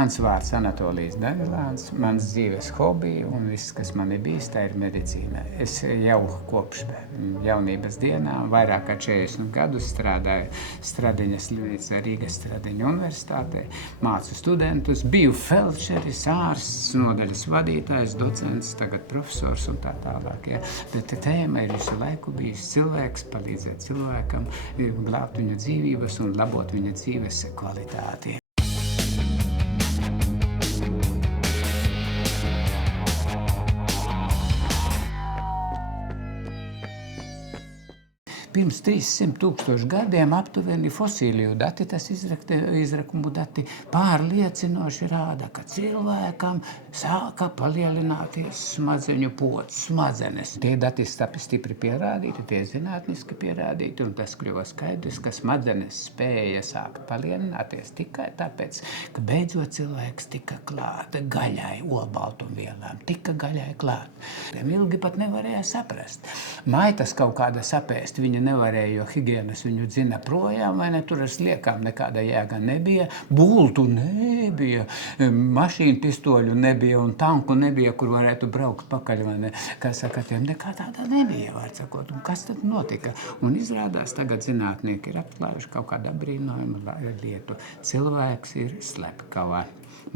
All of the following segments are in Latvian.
Mans vārds Anatolijas Danilāns, mans dzīves hobija un viss, kas man ir bijis, tā ir medicīna. Es jau kopš jaunības dienām vairāk kā 40 gadus strādāju Stradiņas slimnīcā Rīgas Stradiņa universitātē, mācu studentus, biju feldšeris, ārsts, nodaļas vadītājs, docents, tagad profesors un tā tālāk. Ja? Bet tēma ir visu laiku bijis cilvēks, palīdzēt cilvēkam, glābt viņa dzīvības un labot viņa dzīves kvalitāti. Pirms 300,000 gadiem aptuveni fosīliju dati, tas izrakumu dati pārliecinoši rāda, ka cilvēkam sāka palielināties smadzeņu pods, smadzenes. Tie dati stipri pierādīti, tie zinātniski pierādīti, un tas kļuva skaidrs, ka smadzenes spēja sākt palielināties tikai tāpēc, ka beidzot cilvēks tika klāt gaļai, olbaltumvielām, tika gaļai klāt. Tiem ilgi pat nevarēja saprast. Maitas kaut kāda sapēst, viņa nevarēja, jo higienas viņu dzina projām, vai ne, tur ar sliekām nekāda jēga nebija, bultu nebija, mašīnu pistoļu nebija un tanku nebija, kur varētu braukt pakaļ, vai ne, kā saka, tiem nekā tāda nebija, var sakot, un kas tad notika? Un izrādās tagad zinātnieki ir atklājuši kaut kādu brīnojumu lietu. Cilvēks ir slepkava.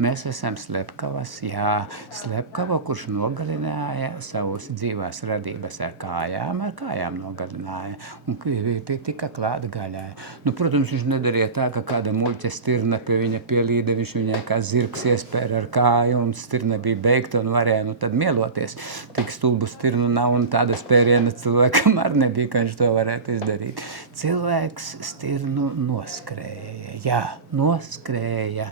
Mēs esam slepkavas, jā, slepkava, kurš nogalināja savus dzīvās radības ar kājām nogalināja, un tika klāt gaļai. Nu, protams, viņš nedarīja tā, ka kāda muļķa stirna pie viņa pielīda, viņš viņai kā zirgs iespēra ar kāju, un stirna bija beigta un varēja, nu, tad mieloties. Tik stulbu stirnu nav, un tāda spēriena cilvēkam ar nebija, ka viņš to varētu izdarīt. Cilvēks stirnu noskrēja, jā, noskrēja.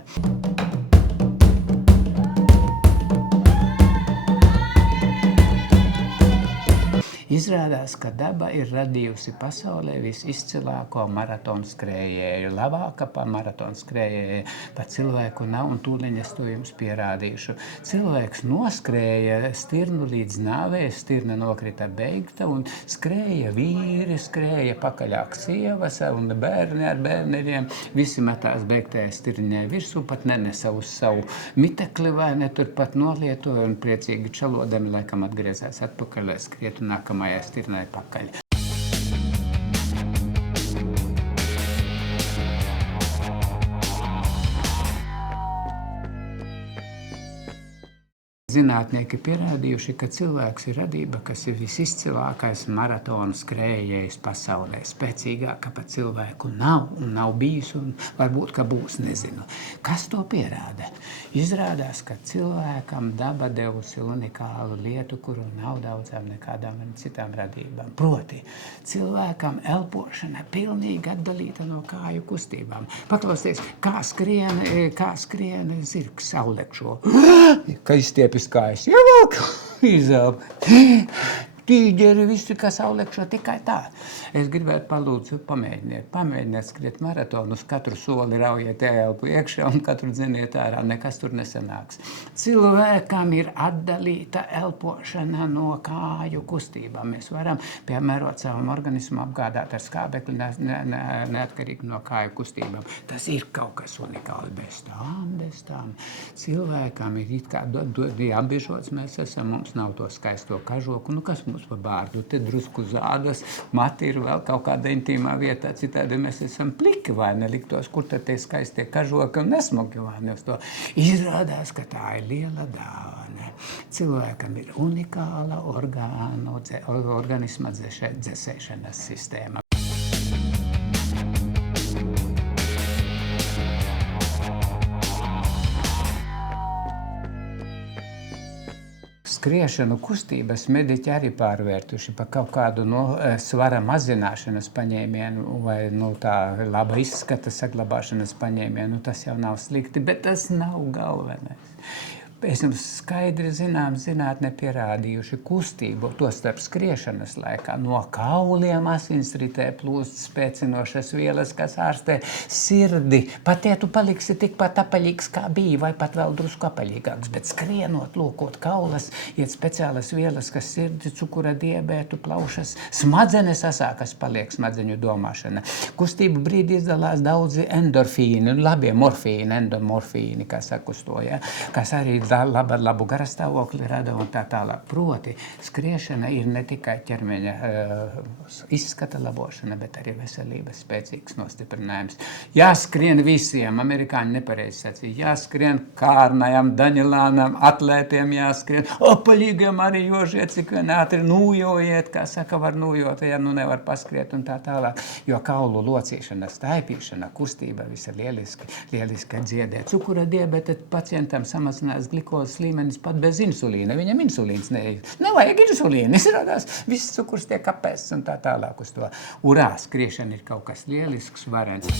Izrādās, ka daba ir radījusi pasaulē visizcilāko maratonu skrējēju. Labāka pa maratonu skrējēju pa cilvēku nav, un tūliņ es to jums pierādīšu. Cilvēks noskrēja stirnu līdz nāvei, stirna nokrita beigta, un skrēja vīri, skrēja pakaļāk sievas un bērni ar bērneriem. Visi metās beigtajai stirņai virsū, pat nenesa uz savu mitekli, vai ne, turpat nolietoja un priecīgi čalodami laikam atgriezās atpakaļ, lai skrietu nākamajai stirnai pakaļ. Zinātnieki pierādījuši, ka cilvēks ir radība, kas ir visizcilākais maratonu skrējējs pasaulē. Spēcīgāka pa cilvēku nav, un nav bijis, un varbūt, ka būs, nezinu. Kas to pierāda? Izrādās, ka cilvēkam daba devusi unikālu lietu, kuru nav daudzām nekādām citām radībām. Proti, cilvēkam elpošana pilnīgi atdalīta no kāju kustībām. Paklausieties, kā skrien zirgs saulekšo. Ka izstiepis kājas, ievelk, izelp. Tīģeri, visi, kas saulekšo, tikai tā. Es gribētu palūdzu pamēģiniet skriet maratonu, uz katru soli raujiet elpu iekšā un katru dzeniet ārā, nekas tur nesanāks. Cilvēkam ir atdalīta elpošana no kāju kustībām. Mēs varam piemērot savam organismu apgādāt ar skābekli neatkarīgi no kāju kustībām. Tas ir kaut kas unikāli bez tām. Cilvēkam ir it kā apbiežots mēs esam, mums nav to skaisto kažoku, nu kas mums pa bārdu, te drusku zādas, mati ir vēl kaut kāda intīmā vietā, citādi mēs esam pliki, vai neliktos, kur tad tie skaistie kažoki un nesmuki, vai ne uz to. Izrādās, ka tā ir liela dāvana. Cilvēkam ir unikāla organisma dzēsēšanas sistēma. Skriešanu kustības mediķi arī pārvērtuši pa kaut kādu svara mazināšanas paņēmienu vai tā laba izskata saglabāšanas paņēmienu. Tas jau nav slikti, bet tas nav galvenais. esam skaidri zinātne pierādījuši kustību, to starp skriešanas laikā. No kauliem asinsritē plūst spēcinošas vielas, kas ārstē sirdi. Pat ja tu paliksi tikpat apaļīgs, kā bija, vai pat vēl drusku apaļīgāks, bet skrienot, lūkot kaulas, iet speciālas vielas, kas sirdi, cukura diabētu, plaušas, smadzenes asākas paliek smadzeņu domāšana. Kustību brīdī izdalās daudzi endorfīni, labie morfīni, endomorfīni, kā saka uz to, ja? Kas arī labu garastāvokli rada un tā tālāk. Proti, skriešana ir ne tikai ķermeņa izskata labošana, bet arī veselības spēcīgs nostiprinājums. Jāskrien visiem, amerikāņi nepareizi sacīja, jāskrien Kārnajam, Daņilānam, atlētiem jāskrien, apaļīgiem arī jožiet, cik vien ātri nūjojiet, kā saka, var nūjot, ja nu nevar paskriet un tā tālāk, jo kaulu locīšana, staipīšana, kustība visa lieliski dziedē. Cukura diabēta pacientam samazinās glikozes līmenis pat bez insulīna. Viņam insulīns nevajag insulīnu. Izrādās, viss cukurs tiek apēsts un tā tālāk uz to. Urā, skriešana ir kaut kas lielisks, varens.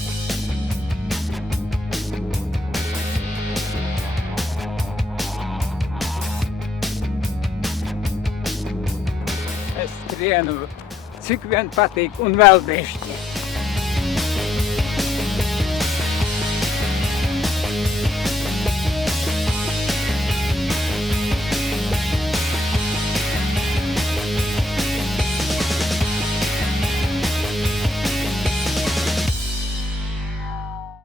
Es skrienu, cik vien patīk un vēl bišķi.